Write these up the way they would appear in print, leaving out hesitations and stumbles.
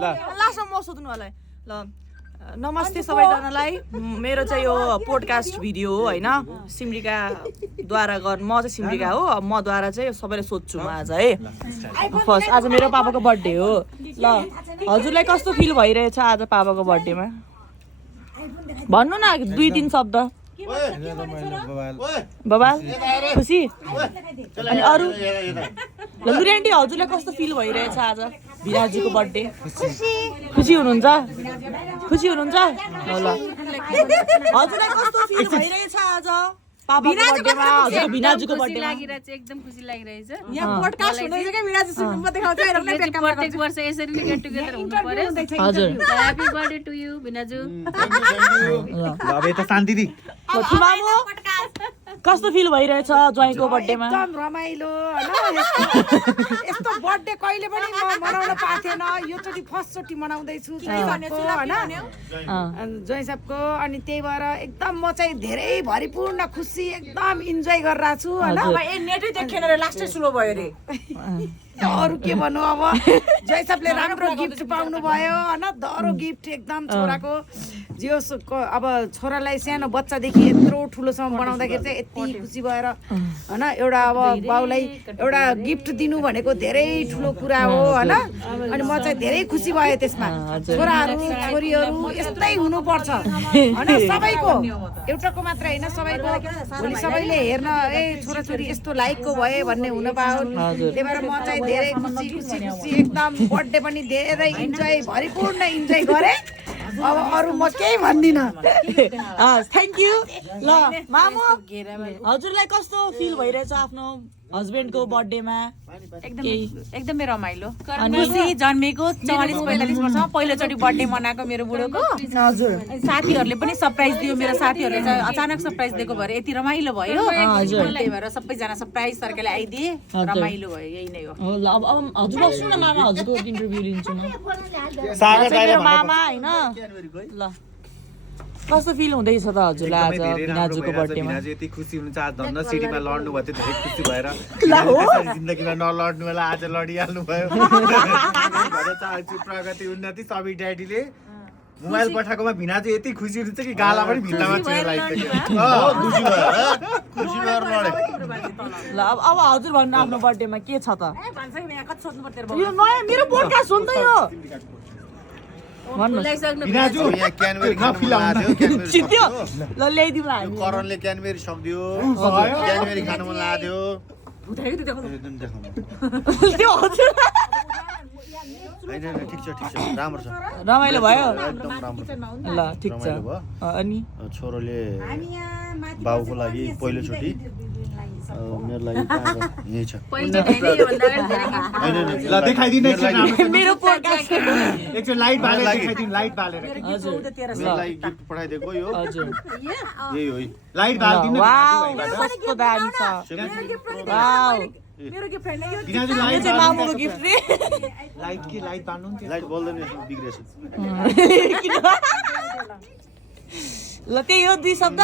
लास्टमा म सोध्नु होला ल नमस्ते सबैजनालाई मेरो चाहिँ यो पोडकास्ट भिडियो हो हैन सिमरिकाद्वारा म चाहिँ सिमरिका हो मद्वारा चाहिँ सबैलाई सोध्छु म आज है फर्स्ट आज मेरो पापाको बर्थडे हो ल हजुरलाई कस्तो फिल भइरहेछ आज पापाको बर्थडेमा भन्नु न 2-3 शब्द बबाल खुसी अनि अरू लुरेन्टी हजुरलाई कस्तो फिल भइरहेछ आज भिराजीको बर्थडे खुसी हुनुहुन्छ ल हजुरलाई कस्तो फिल भइरहेछ आज पापाको बर्थडेमा हजुर भिनाजुको बर्थडे लागिरहेछ एकदम खुसी लागिरहेछ यहाँ पोडकास्ट हुँदैछ के भिनाजु सुन्नु म देखाउँछु प्रत्येक वर्ष यसरी नै गेट टुगेदर हुनु पर्यो हजुर ह्यापी बर्थडे टु यु भिनाजु ल अब यता शान्ति दि मामु कस्तो फिल भइरहेछ ज्वाइँको बर्थडेमा एकदम रमाइलो हैन यस्तो बर्थडे कहिले पनि म मनाउन पाथेन यो चोटी फर्स्ट चोटी मनाउँदै छु हैन जोइ सबको अनि त्यही भएर एकदम म चाहिँ धेरै भरिपूर्ण खुसी एकदम इन्जोय गरिरहेको छु हैन ए नेटै देखेन रे लास्टै स्लो भयो रे अरु के भन्नु अब जोइ सबले राम्रो गिफ्ट पाउनु भयो हैन दरो गिफ्ट एकदम छोराको जियोस अब छोरालाई सानो बच्चादेखि यत्रो ठुलोसम्म बनाउँदाखेरि चाहिँ यति खुसी भएर हैन एउटा अब बाउलाई एउटा गिफ्ट दिनु भनेको धेरै ठुलो कुरा हो हैन अनि म चाहिँ धेरै खुसी भएँ त्यसमा छोराहरू छोरीहरू यस्तै हुनुपर्छ हैन सबैको एउटाको मात्र हैन सबैको भोलि सबैले हेर्न ए छोराछोरी यस्तो लाइकको भए भन्ने हुन पाओ त्यही भएर म चाहिँ धेरै खुसी एकदम बर्थडे पनि धेरै इन्जोय भरिपूर्ण इन्जोय गरेँ अब अरु म केही भन्दिन थ्यांक यू ल मामु हजुरलाई कस्तो फिल भइरहेछ आफ्नो हस्बेन्डको बर्थडेमा एकदमै रमाइलो खुसी जन्मेको 44-45 वर्षमा पहिलोचोटि बर्थडे मनाएको मेरो बुढोको हजुर साथीहरूले पनि सरप्राइज दियो मेरो साथीहरूले चाहिँ अचानक सरप्राइज दिएको भएर यति रमाइलो भयो त्यही भएर सबैजना सरप्राइज सरकारले आइदिए रमाइलो भयो यही नै हो ल अब हजुर बस्नु न मामा हजुरको इन्टरभ्यु लिन्छु म सागा मामा हैन ल कस्तो फिल हुँदैछ त हजुरलाई आज भिनाजुको बर्थडेमा भिनाजु यति खुसी हुनुहुन्छ आज धन्न सिडीमा लड्नु भयो धेरै खुसी भएर जिन्दगीमा नलड्नु होला आज लडिहाल्नु भयो चाहन्छु प्रगति उन्नति सबै ड्याडीले मोबाइल पठाएकोमा भिनाजु यति खुसी हुन्छ कि गाला पनि भित्तामा चिराइ खुसी भएर लडे ल अब हजुर भन्नु आफ्नो बर्थडेमा के छ त यो नयाँ मेरो पोडकास्ट हो नि त यो भिनाजु यहाँ क्यानबेरी खानु मन लाग्यो क्यानबेरी चित्यो ल ल्याइदिउँ हामी करणले क्यानबेरी सक्दियो क्यानबेरी खानु मन लाग्यो त्यो हजुर हैन ठिक छ राम्रो छ रमाइलो भयो एकदम राम्रो ल ठिक छ अनि छोरोले बाउको लागि पहिलोचोटि मेरो लागि यही छ ल देखाइदिनु मेरो पोडकास्ट एकचोटि लाइट बालेर देखाइदिनु लाइट बालेर हजुर मेरो लागि गिफ्ट पठाइदिएको यो हजुर यही हो लाइट बालिदिनु वाउ कस्तो दामी छ वाउ मेरो गिफ्ट हैन यो भिनाजु यो लाइट चाहिँ मामुको गिफ्ट रे लाइट बाल्नु नि लाइट बल्दैन बिग्रेछ ल त्यही हो 2 शब्द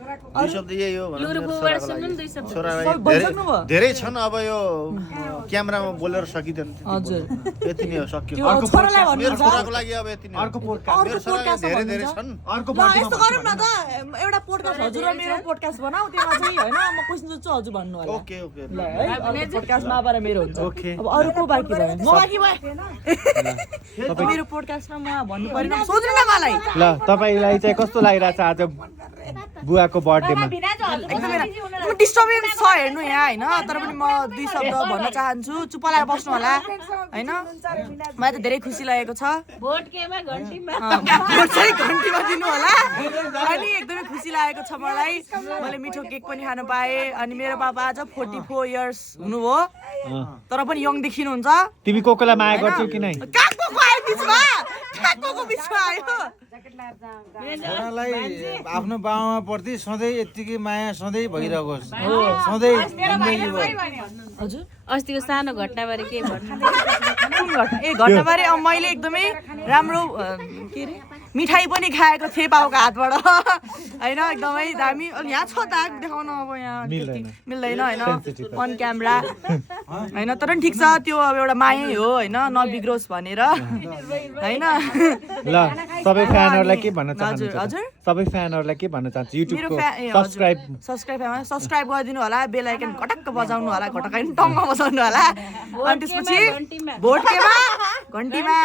दुई शब्द यही हो भनिसक्नुभयो धेरै छन् अब यो क्यामेरामा बोलेर सकिदैन हजुर यति नै हो सक्यो त्यो छोरालाई मेरो भन्नुहुन्छ छोराको लागि अब यति नै अर्को मेरो छोराले धेरै धेरै छन् अर्को यस्तो गरौँ न त एउटा पोडकास्ट हजुर र मेरो पोडकास्ट बनाऊ त्यसमा चाहिँ हैन म क्वेशन सोध्छु हजुर भन्नु होला ओके ओके ल है पोडकास्टमा आएर मेरो हुन्छ ओके अब अरु को बाँकी भयो म बाँकी भयो मेरो पोडकास्टमा म भन्नु पर्दैन सोध्नु न मलाई ल तपाईलाई चाहिँ कस्तो लागिरहेछ आज बुवाको बर्थडेमा एकदमै डिस्टर्बेन्स छ हेर्नु यहाँ हैन तर पनि म 2 शब्द भन्न चाहन्छु चुप लाएर बस्नु होला हैन मलाई त धेरै खुसी लागेको छ भोट केमा घण्टीमा भोट चाहिँ घण्टीमा दिनु होला अनि एकदमै खुसी लागेको छ मलाई मैले मिठो केक पनि खान पाएँ अनि मेरो बाबा आज 44 इयर्स हुनुभयो तर पनि यङ देखिनुहुन्छ तिमी कोकोलाई माया गर्छौ कि नै काको आयो बिचमा काको बिचमा आयो छोरालाई आफ्नो बाबामा प्रति सधैँ यतिकै माया सधैँ भइरहेको सधैँ हजुर अस्तिको सानो घटनाबारे के भन्नु कुन घटना ए घटनाबारे मैले एकदमै राम्रो के रे मिठाई पनि खाएको थिएँ बाउको हातबाट होइन एकदमै दामी अनि यहाँ छ दाग देखाउन अब यहाँ मिल्दैन होइन अन क्यामेरा होइन तर पनि ठिक छ त्यो अब एउटा मायै हो होइन नबिग्रोस् भनेर होइन ल सबै फ्यानहरूलाई के भन्न चाहन्छु हजुर हजुर सबै फ्यानहरूलाई के भन्न चाहन्छु मेरो युट्युबको सब्सक्राइब गरिदिनु होला बेल आइकन घटक्क बजाउनु होला घटक्क टङ्ग बजाउनु होला अनि त्यसपछि भोट केमा घन्टीमा